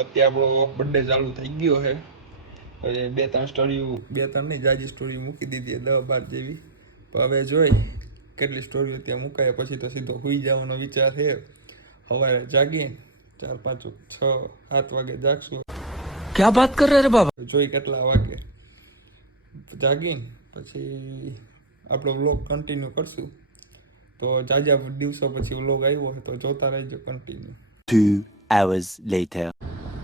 અત્યારે આપણો બર્થડે ચાલુ થઈ ગયો છે. હવે બે ત્રણ ની જાજી સ્ટોરી મૂકી દીધી 10-12 જેવી. પણ હવે જોઈ કેટલી સ્ટોરીઓ ત્યાં મુકાય પછી તો સીધો સુઈ જવાનો વિચાર છે. સવારે જાગીને 4, 5, 6, 7 વાગે જાગશું. क्या बात कर रहे रे बाबा? જોઈ કેટલા વાગે જાગીને પછી આપણો વ્લોગ કન્ટિન્યુ કરશું. તો જાજા દિવસો પછી વ્લોગ આવ્યો હોય તો જોતા રહેજો કન્ટિન્યુ. 2 hours later.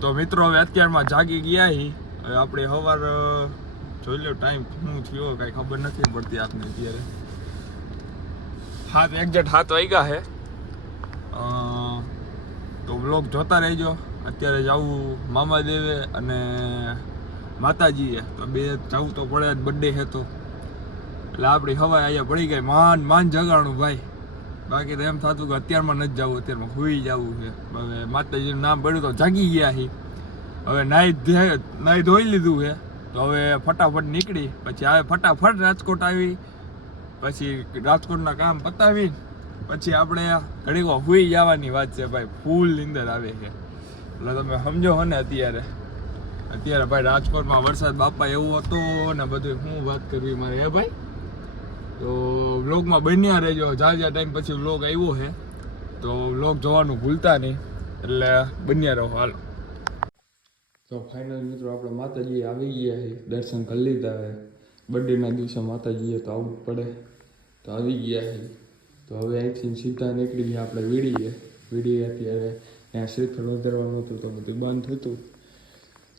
તો મિત્રો હવે અત્યારમાં જાગી ગયા હી. હવે આપણે સવાર જોઈ લો ટાઈમ શું થયો કાંઈ ખબર નથી પડતી આપને અત્યારે. 7 વાગ્યા છે. તો વ્લોગ જોતા રહેજો. અત્યારે જાવું મામાદેવે અને માતાજીએ તો બે જવું તો પડે જ, બર્થડે છે તો. એટલે આપણી હવા અહીંયા પડી ગઈ. માન જગાણું ભાઈ. બાકી તો એમ થતું કે અત્યારમાં નથી જવું, અત્યારમાં સુઈ જવું છે. હવે માતાજીનું નામ પડ્યું તો જાગી ગયા છે. હવે નાહી ધોઈ લીધું છે તો હવે ફટાફટ નીકળી પછી આવે ફટાફટ રાજકોટ આવી. પછી રાજકોટના કામ પતાવી પછી આપણે ઘડીક સુઈ જવાની વાત છે ભાઈ. ફૂલ નીંદર આવે છે એટલે તમે સમજો હો ને. અત્યારે ભાઈ રાજકોટમાં વરસાદ બાપા એવો હતો ને બધું. શું વાત કરવી મારે હે ભાઈ. તો વ્લોગમાં બન્યા રહેજો. જ્યાં ટાઈમ પછી વ્લોગ આવ્યો છે તો વ્લોગ જોવાનું ભૂલતા નહીં. એટલે બન્યા રહો. હાલો તો ફાઇનલ મિત્રો આપણે માતાજી આવી ગયા છે. દર્શન કરી લીધા છે. બર્થડેના દિવસે માતાજીએ તો આવવું પડે તો આવી ગયા છે. તો હવે અહીંથી સીધા નીકળી ગયા આપણે વીડીએ અત્યારે ત્યાં શ્રીફળ વધારવાનું હતું તો બધું બંધ હતું.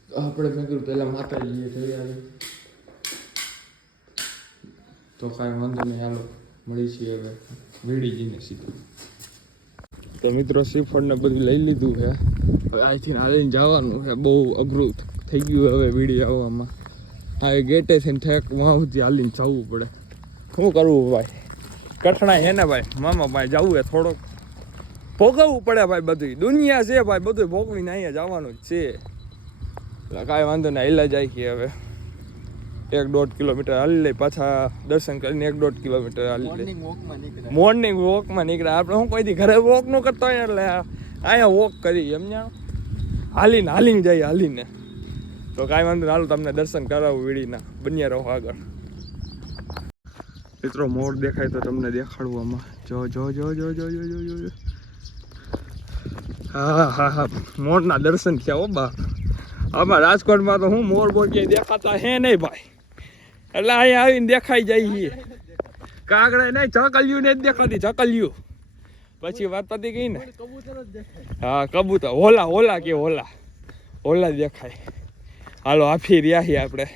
તો આપણે મેં કીધું પહેલાં માતાજીએ જઈ આવી તો કાંઈ વાંધો નહીં. હાલો મળી છીએ હવે વીડીજીને સીધું. તો મિત્રો શ્રીફળને બધું લઈ લીધું છે. હવે અહીંથી હાલીને જવાનું છે. બહુ અઘરું થઈ ગયું હવે વીડી આવવામાં. આ ગેટે થઈને ઠેક વાં સુધી હાલીને જવું પડે. શું કરવું ભાઈ, કઠણાઈ છે ને ભાઈ. મામા ભાઈ જવું હોય થોડોક ભોગવવું પડે ભાઈ. બધી દુનિયા છે ભાઈ, બધું ભોગવીને અહીંયા જવાનું જ છે. એટલે કાંઈ વાંધો નહીં, હાલ્યા જાય કે હવે 1-1.5 કિલોમીટર હાલી લઈ. પાછા દર્શન કરીને 1-1.5 કિલોમીટર હાલી લઈ. મોર્નિંગ વોકમાં નીકળ્યા આપણે. હું કોઈ દી ઘરે વોક ન કરતો હોય એટલે અહીંયા વોક કરી સમજાણો. હાલીને જઈએ હાલીને. તો કાંઈ વાંધો નહીં, હાલો તમને દર્શન કરાવું વીડીના. બન્યા રહો આગળ. મિત્રો મોર દેખાય તો તમને દેખાડવામાં. જો હા મોરના દર્શન થયા હો બા. આમાં રાજકોટમાં તો હું મોર ક્યાંય દેખાતા હે નહીં ભાઈ. એટલે અહીંયા આવીને દેખાઈ જાય છે. કાગડા નહીં, ચકલિયું ને જ દેખાતી. ચકલિયું પછી વાત પતી ગઈ ને. હા કબૂતર હોલા કે હોલા દેખાય. હાલો આફી રહ્યા છીએ આપણે.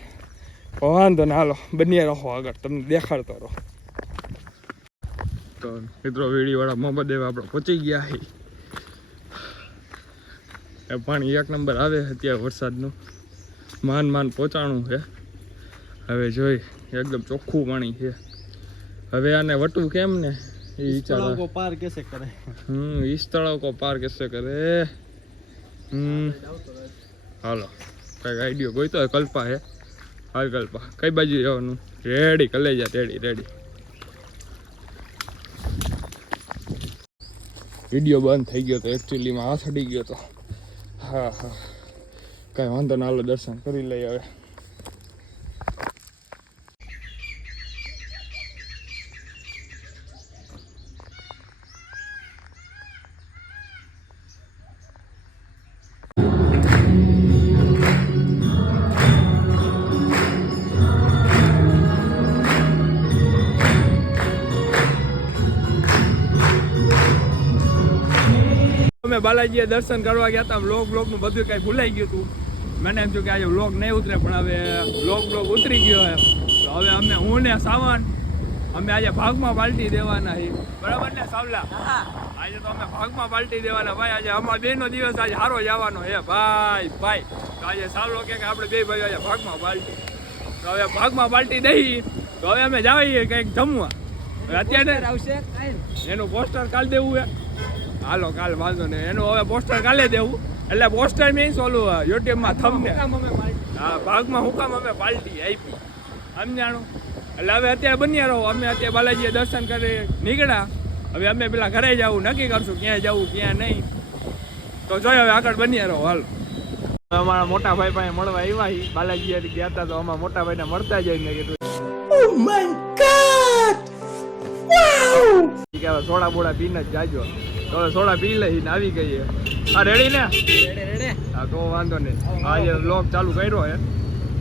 વાંધો ને હાલો બન્યા રહો આગળ, તમને દેખાડતો રહો. તો મિત્રો વીડીવાળા મોહમ્મદેવ આપણે પહોંચી ગયા છે. પાણી 1 નંબર આવે અત્યારે વરસાદનું. માન પહોંચાણું છે. હવે જોઈ એકદમ ચોખ્ખું પાણી છે. હવે આને વટવું કેમ ને એ વિચાર. પાર કેસે કરે. इस तलाव को पार कैसे करे. હાલો કઈક આઈડિયો કોઈ તો કલ્પા હે. હાલ કલ્પા કઈ બાજુ જવાનું? Ready કલેજા ready. વિડીયો બંધ થઈ ગયો તો એકચ્યુઅલીમાં હાથ અડી ગયો તો. હા કાંઈ વાંધો ના, હાલો દર્શન કરી લઈએ હવે. અમે બાલાજીએ દર્શન કરવા ગયા હતા. વ્લોગનું બધું કંઈ ભૂલાઈ ગયું હતું. મને એમ થયું કે આજે વ્લોગ નહીં ઉતરે, પણ હવે વ્લોગ ઉતરી ગયો છે. તો હવે હું ને સાવન અમે આજે ભાગમાં પાર્ટી દેવાના છીએ. બરાબર ને સાવલા? આજે તો અમે ભાગમાં પાર્ટી દેવાના ભાઈ. આજે અમારા બેનો દિવસ આજે સારો જવાનો છે ભાઈ. તો આજે સાવલો કે આપણે બે ભાઈ આજે ભાગમાં પાર્ટી. તો હવે ભાગમાં પાર્ટી દઈ તો હવે અમે જઈએ કંઈક જમવા. અત્યારે આવશે એનું પોસ્ટર કાલ દેવું છે. હાલો કાલ વાંધો નહીં, એનું હવે પોસ્ટર કાલે દેવું. એટલે પોસ્ટર મીન્સ ઓલું યુટ્યુબમાં થંબનેલ. હા ભાગમાં હુકામ અમે પાર્ટી આપી સમજાણું. એટલે હવે અત્યારે બન્યા રહો. અમે અત્યારે બાલાજીએ દર્શન કરી નીકળ્યા. હવે અમે પેલા ઘરે જવું નક્કી કરશું ક્યાં જવું ક્યાં નહીં. તો જોઈ હવે આગળ બન્યા રહો. હાલો અમારા મોટા ભાઈ પાસે મળવા આવ્યા હી બાલાજી ગયા હતા તો અમારા મોટા ભાઈને મળતા જઈને કીધું સોડા બોડા પીને જ જાજો તો હવે સોડા પી લઈને આવી ગઈએ. હા રેડી ને? હા તો વાંધો નહીં. આજે લોક ચાલુ કર્યો હે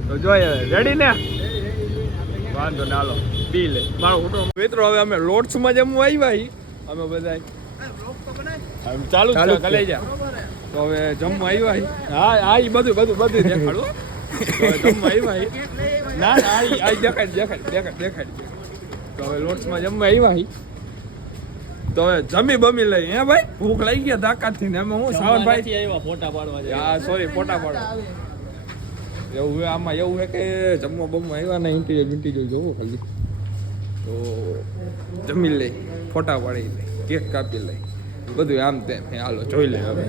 તો જોઈએ. રેડી ને? વાંધો ને હાલો પી લે મારો ફોટો. મિત્રો હવે અમે લોટ્સમાં જમવા આવ્યા હી અમે બધા ચાલુ કલે જા તો હવે જમવા આવ્યા હી. હા એ બધું દેખાડો જમવા આવ્યા હી. ના આ દેખાડ તો હવે લોટ્સમાં જમવા આવ્યા હી તો હવે જમી બમી લઈ. હે ભાઈ ભૂખ લાગી ગયા તાકાતથી ને એમાં હું સાવનભાઈ ફોટા પાડવા જાય. હા સોરી ફોટા પાડવા એવું આમાં એવું છે કે જમવા બમવા આવ્યા ને ઇન્ટીરિયર જોવું ખાલી તો જમી લઈ ફોટા પાડી લઈ કેક કાપી લઈ બધું આમ તેમ હાલો જોઈ લે. હવે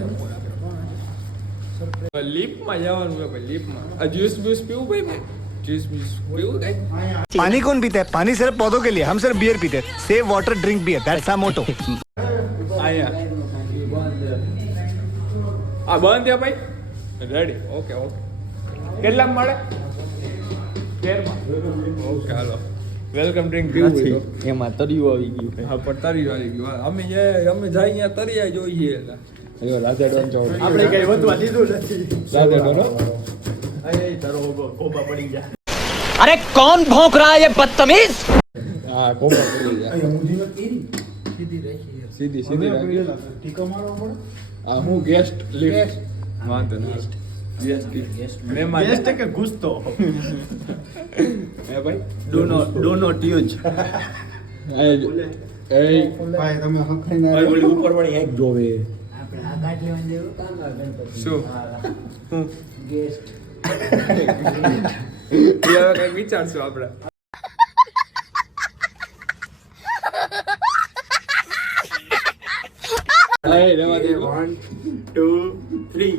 લીપમાં જવાનું છે ભાઈ. લીપમાં જ્યુસ બ્યુસ પીવું ભાઈ જ્યુસ બ્યુસ પીવું કઈ? पानी कौन पीता है? पानी सिर्फ पौधों के लिए, हम सिर्फ बियर पीते हैं. Save water, drink beer. That's our motto. અહીંયા આ બંધ છે ભાઈ. રેડી ઓકે કેટલામાં મળે? 13માં. ઓકે હાલો વેલકમ ડ્રિંક પીવું છે એમાં તળિયું આવી ગયું. હા પણ તરી આવી ગયું. અમે જાય ત્યાં તરિયા જોઈએ રાધેડોન ચોક આપણે કઈ વધવા દીધું નથી. अरे कौन भौंक रहा है ये बदतमीज? હા કોપા પડી જાય સીધી રાખી. આ હું ગેસ્ટ લિફ્ટ વાંધો નહીં. ગેસ્ટ મહેમાન Best है कि गुस्तो. હે ભાઈ Do not use. એ ભાઈ તમે હખઈને ઉપર વાળી એક જોવે. શું હું હવે કઈ વિચારશું આપણે. રેવા દે 1 2 3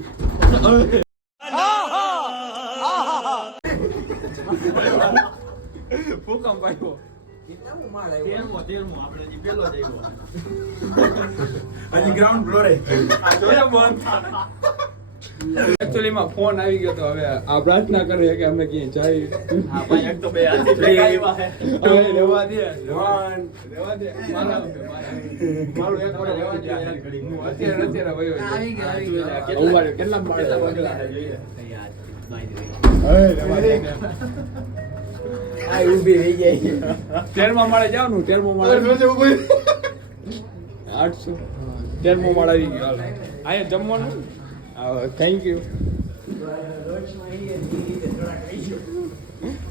ભૂકંપ આવ્યો. હજી ગ્રાઉન્ડ ફ્લોર હે. એકચ્યુઅલી માં ફોન આવી ગયો તો હવે આ પ્રાર્થના કરીએ કે અમે ક્યાંય જઈએ. હા ભાઈ એક તો બે હાથી ભેગા આવ્યા હે. હવે રેવા દે મારું એક વાર રેવા દે યાર. હું અત્યારે વયો ગયો. કેટલા વાગલા આ ઊભી રહી જાય. 13માં માળે જવાનું. 13માં માળે 800 13માં માળે આવી ગયો. હાલો અહીંયા જમવાનું. Thank you.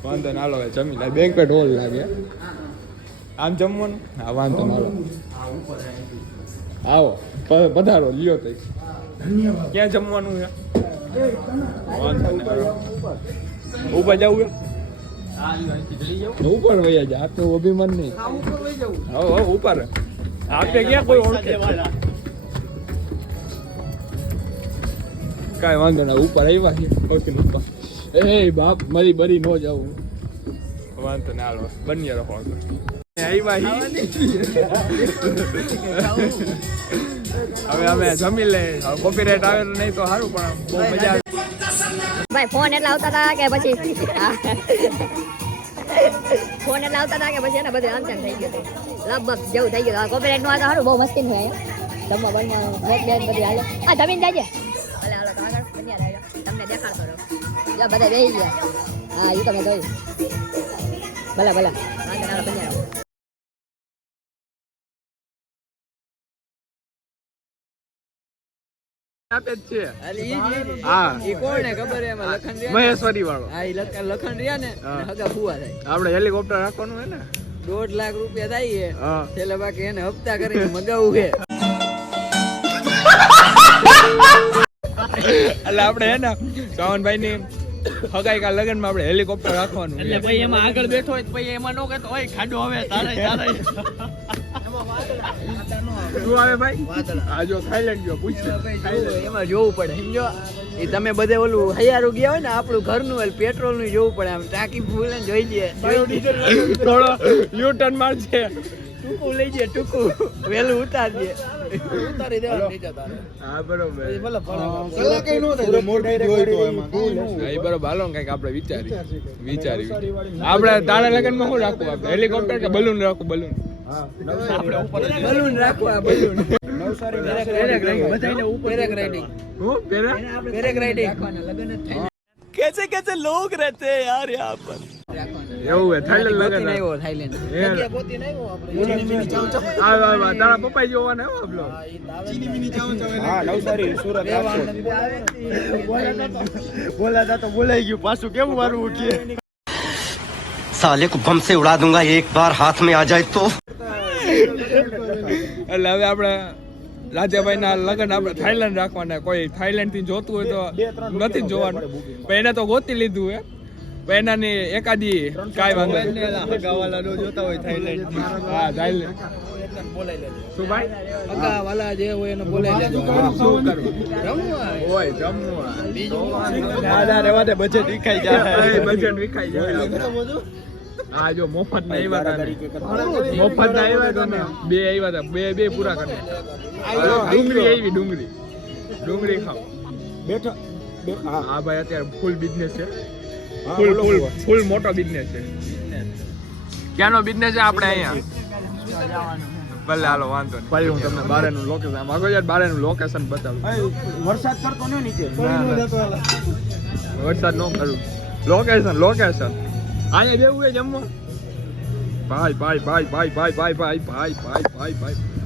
વાંધો ના હાલો જમી લે. બેન્ક્વેટ હોલ લાગે આમ જમવાનું. હા વાંધો ના આવો પધારો લ્યો તો ક્યાં જમવાનું છે? વાંધો નહીં ઉપર જવું ઉપર વયા જા. આ તો અભિમાન નહીં. હવે ઉપર આપણે ક્યાં કોઈ ઓળખે કાંઈ વાંધો ના. ઉપર આવ્યા છે ઓકે ઉપર. એ બાપ મારી બરી નો જાવું. વાંધો ના હાલો બની રહો આવ્યા. હવે અમે જમી લે. કોપીરાઇટ આવે તો નહીં તો સારું પણ બહુ મજા આવે. ભાઈ ફોન એટલા આવતા હતા કે પછી ફોન એટલા આવતા હતા કે પછી એને બધું આમ થઈ ગયું લગભગ જેવું થઈ ગયું. કોપીરાઇટ નું આ સારું બહુ મસ્તી છે જમવા બનવાનું મોટ બેન બધી હાલે. હા જમીન જાય છે ભલે હાલો તો આગળ બન્યા રહેજો. તમને દેખાડતો રહો જ્યાં બધા બેસી ગયા. હા એ તો મેં જોયું. ભલે વાંધો ના બન્યા રહો. આપે જ છે. હા ઈ કોણ હે ખબર હે? એમાં લખન રહ્યા. મહેશ્વરી વાળો. હા ઈ લખન રહ્યા ને હગા ફુવા થાય. આપણે હેલિકોપ્ટર રાખવાનું હે ને 1.5 લાખ રૂપિયા થાય છે. હા છેલ્લે બાકી એને હપ્તા કરીને મગાવું છે. એટલે આપણે હે ને સાવનભાઈ ની હગાઈ કા લગન માં આપણે હેલિકોપ્ટર રાખવાનું. એટલે ભાઈ એમાં આગળ બેઠો હોય તો ભાઈ એમાં નો કહેતો હોય ખાડો હવે તારે શું આવે ભાઈ? આ જો થાઈલેન્ડ ગયો પૂછ. એમાં જોવું પડે સમજો. એ તમે બધે ઓલું હૈયારું ગયા હોય ને આપણું ઘરનું હોય પેટ્રોલ નું જોવું પડે. આમ ટાંકી ફૂલ ને જોઈ લઈએ થોડો યુ ટર્ન મારશે ટૂંકું લઈ જાય ટૂંકું વેલું ઉતારજે ઉતારી દેવા નીચે તારે હા બરોબર કલાક કઈ નો થાય મોટી હોય તો એમાં હા, એ બરોબર હાલો ને કંઈક આપણે વિચારી આપણે તારા લગ્નમાં શું રાખવું આપણે હેલિકોપ્ટર કે બલૂન રાખવું બલૂન બલૂન રાખવા બલૂન બધાને ઉપર પેરેક રાઇડિંગ હું પેરા પેરેક રાઇડિંગ રાખવાના લગન જ થાય कैसे कैसे लोग रहते हैं यार यहाँ पर એવું હે થાઈલેન્ડ લગન આવ્યો થાઈલેન્ડ જગ્યા ગોતી ન આવ્યો આપણે તારા પપ્પા જોવાના હો આપલો હા નવસારી સુરત બોલા તો બોલાઈ ગયું પાછું કેવું મારું ઉઠીએ साले को बम से उड़ा दूंगा एक बार हाथ में आ जाए तो એટલે હવે આપણે રાજ્યભાઈ ના લગ્ન આપણે થાઈલેન્ડ રાખવાના કોઈ થાઈલેન્ડ થી જોતું હોય તો નથી જ જોવાનું પણ એને તો ગોતી લીધું હે પણ એનાની એકાદી કાંઈ વાંધો નહીં ગાવાલા નો જોતા હોય થાઈલેન્ડ હા થાઈલેન્ડ શું ભાઈ અગા વાલા જે હોય એને બોલાઈ લેજો શું કરવું રમવા ઓય જમવા દાદા રેવા દે બજેટ વિખાઈ જાય બજેટ વિખાઈ જાય હા જો મફત ના આવ્યા હતા મફત ના આવ્યા હતા ને બે આવ્યા હતા બે પૂરા કરી ડુંગળી આવી ડુંગળી ખાવ બેઠા હા ભાઈ અત્યારે ફૂલ બિઝનેસ છે ફૂલ મોટો બિઝનેસ છે ક્યાંનો બિઝનેસ છે આપણે અહીંયા ભલે હાલો વાંધો નહીં ભાઈ હું તમને બારેનું લોકેશન માગો યાર બારેનું લોકેશન બતાવું વરસાદ કરતો ને નીચે વરસાદ ન કરું લોકેશન અહીંયા બેવું હોય જમવા ભાઈ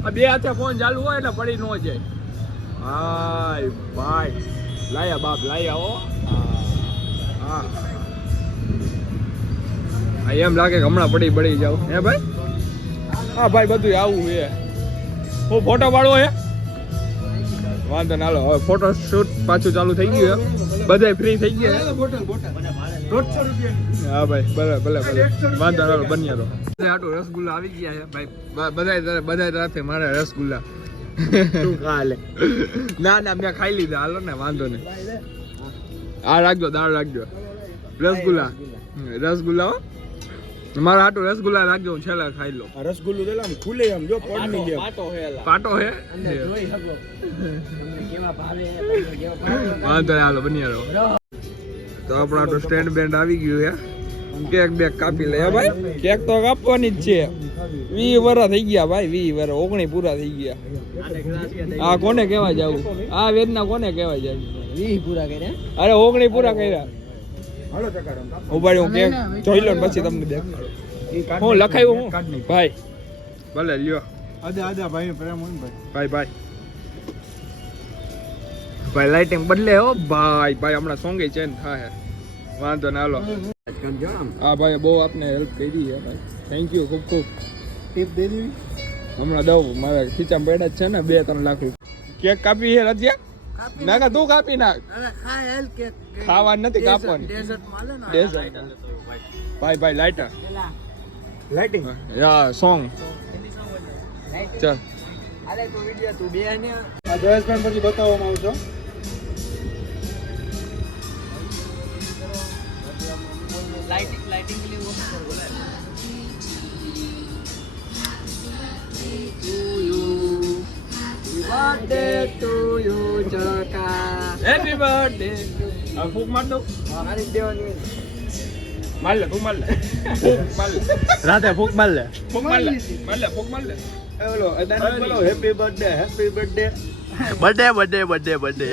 આ બે હાથે ફોન ચાલુ હોય એટલે પડી ન જાય ભાઈ લાયા બાપ લાયા હો હા એમ લાગે કે હમણાં પડી જાવ હે ભાઈ હા ભાઈ બધું આવું છે હું ફોટો પાડવો હે વાંધો ના હવે ફોટો શૂટ પાછું ચાલુ થઈ ગયું બધા ફ્રી થઈ ગયા હા ભાઈ ભલે વાંધો ના બન્યા તો આટલું રસગુલ્લા આવી ગયા છે ભાઈ બધા સાથે મારે રસગુલ્લા ના મેં ખાઈ લીધા હાલો ને વાંધો નહીં આ રાખજો દાળ રાખજો રસગુલ્લા હો મારા હાટું રસગુલ્લા રાખજો હું છેલ્લા ખાઈ લો રસગુલ્લું દેલા આમ ખુલે આમ જો પડ નહીં જેમ પાટો હે વાંધો નહીં હાલો બન્યા રહો તો આપણા તો સ્ટેન્ડ બેન્ડ આવી ગયું છે કેક બેક કાપી લે ભાઈ કેક તો કાપવાની જ છે 20 વર્ષ થઈ ગયા ભાઈ 20 વર્ષ 19 પૂરા થઈ ગયા આ કોને કહેવાય જાવું આ વેદના કોને કહેવાય જાય 20 પૂરા કર્યા અરે 19 પૂરા કર્યા ઉભાડી હું કેક જોઈ લો પછી તમને દેખાડું હું લખાયું હું ભાઈ ભલે લ્યો આદા ભાઈ પ્રેમ હોય ને ભાઈ લાઇટિંગ બદલે હો ભાઈ હમણાં સોંગે ચેન્જ થાય વાંધો ના હાલો હા ભાઈ બહુ આપને હેલ્પ કરી છે ભાઈ થેન્ક યુ ખૂબ ટીપ દે દેવી હમણાં દઉં મારા ખીચામાં પડ્યા જ છે ને 2-3 લાખ કેક કાપી છે રજ્યા નાકા તું કાપી નાખ ખાવાનું નથી કાપવાની ડેઝર્ટ ભાઈ લાઇટર લાઇટિંગ યા સોંગ ચાલ અરે તું વિડિયો તું બે ને આ જયેશભાઈ પછી બતાવવામાં આવશો લાઇટિંગ के लिए वो बोला to you Chaka happy birthday આ ફૂક માર દો મારી દેવાની માર લે તું માર લે ફૂક માર લે રાતે ફૂક માર લે ફૂક માર લે ફૂક માર લે બોલો અદાન બોલો happy birthday happy birthday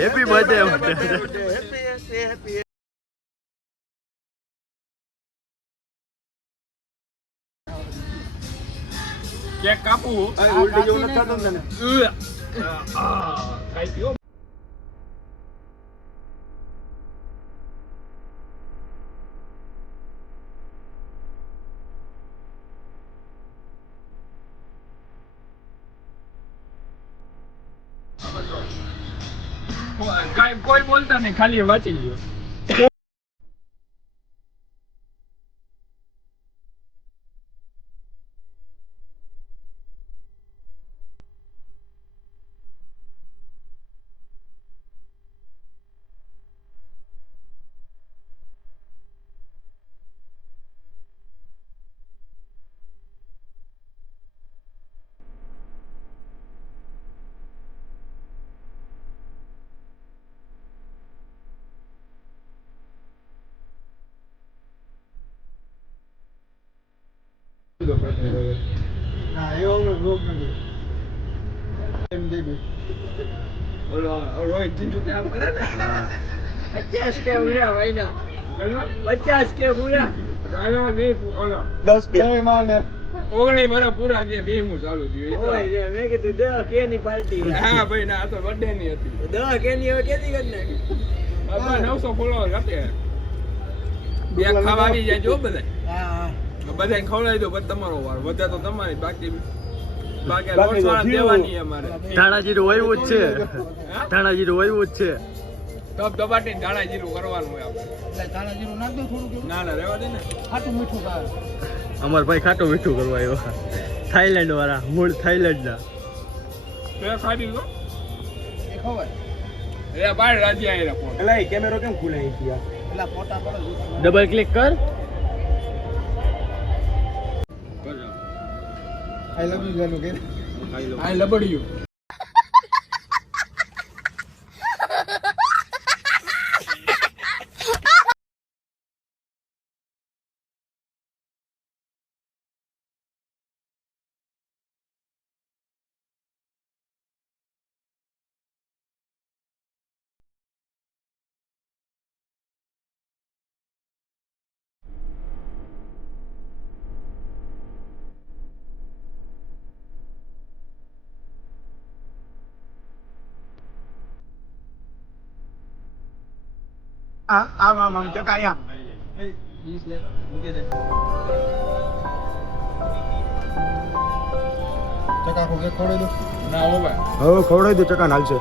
happy birthday happy cake કાપું ઉલટી જેવું નથી થતું ને ખાઈ પીઓ કોઈ બોલતા નહીં ખાલી વાંચી લ્યો ઓલો રોહિત જીજુ તે આમ કરે ને 50 કે ઉડા ભાઈના 50 કે ઉડા આનો બે ઓલો 10 કે માને 19 વર્ષ પૂરા થયા બેમું ચાલુ થયું ઓય મેં કીધું 10 કે ની પાર્ટી હા ભાઈ ના આ તો બર્થડે ની હતી 10 કે ની હવે કેદી કરી નાખી બાબા 900 ફોલોવર હતા બે ખાવા આવી જાય જો બધા હા બધાને ખવડાવી દો પછી તમારો વાર વધે તો તમારી બાકી લોટવાળા દેવાની અમારે ધાણાજીરું વાવ્યું જ છે હા? ધાણાજીરું વાવ્યું જ છે ટપ દબાટીને ધાણા જીરું કરવાનું હોય આપણે તારા જીરું નાખ દો થોડું ના ના રહેવા દે ને ખાટું મીઠું ખાવ અમાર ભાઈ ખાટું મીઠું કરવા આવ્યો થાઈલેન્ડ વાળા મૂળ થાઈલેન્ડ ના બે ખાધી લો એ ખબર એ બાર રાજી આયરા ફોન એલા એ કેમેરો કેમ ખુલાઈ ગયા પેલા ફોટા પડો ડબલ ક્લિક કર આઈ લવ યુ જાનુ કે આ લબડ્યું આમ ચકાયા ચકા કો કે ખોડે દો ના હો ભાઈ હવે ખવડાવી દો ચકા નાલશે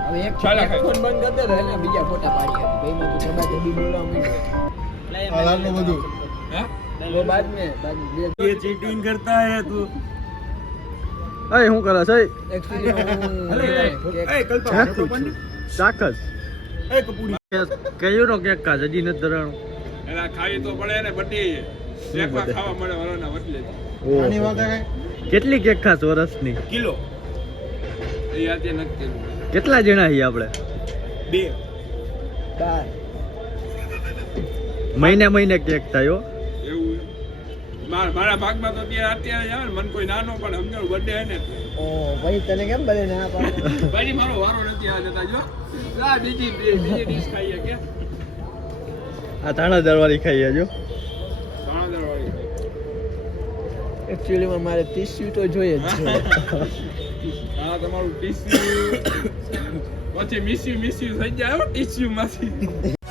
હવે એક ચાલે એક ફોન બંધ કરી દે તો એટલે બીજા ફોટા પાડી આપી ભાઈ માં તો સબા તે બી બોલવા માંડ્યો હાલાનું બધું હે वो बाद में ये चीटिंग करता है तू अरे હું કરે છે एक्चुअली ચાકસ એ કપૂરી કયું નો કેક કાજ હજી નથી ધરાણું એલા ખાવી તો પડે ને બધી એકવાર ખાવા મળે વરોના વટલે આની વાત હે કેટલી કેક ખાસ વર્ષની કિલો એ આજે નથી કર્યું કેટલા જણા છીએ આપણે 2 મહિને મહિને કેક થાય હો એવું મારા ભાગમાં તો અત્યારે આવે ને મને કોઈ નાનો પણ સમજાવું બર્થડે હે ને ओ भाई तने केम बने ना पाडे ભાઈ મારો વારો નથી આ જતા જો આ બીજી ડીશ ખાઈએ કે આ ધાણાદાર વાળી ખાઈએ જો દાણાદાર વાળી एक्चुअली में मारे टिश्यू तो જોઈએ જ છે આ તમારું ટીસ્યુ પછી મિસ્યુ થઈ જાય ટીસ્યુ માંથી